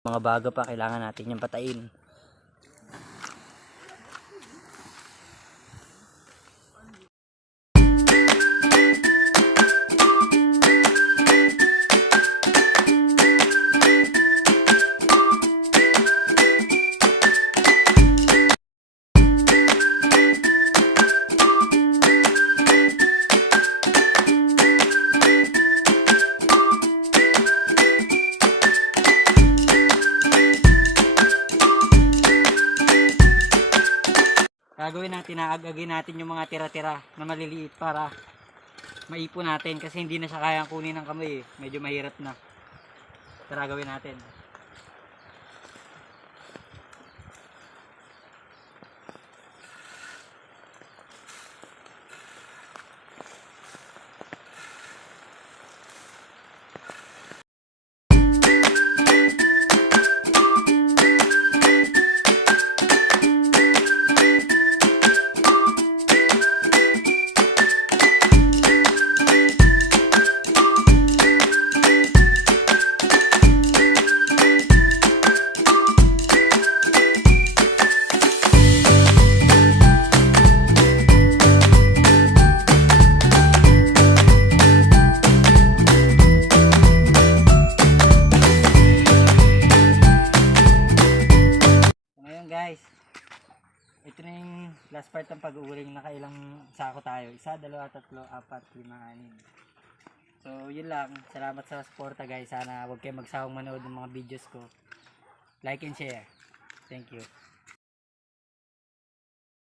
Mga bago pa, kailangan natin yung patayin. Gagawin natin, aagagin natin yung mga tira-tira na maliliit para maipon natin kasi hindi na siya kayang kunin ng kamay eh. Medyo mahirap na. Tara, gawin natin. Guys, ito na yung last part ng pag-uuling. Nakailang sako tayo? 1, 2, 3, 4, 5, 6. So yun lang, salamat sa suporta guys. Sana huwag kayo magsawang manood ng mga videos ko. Like and share. Thank you.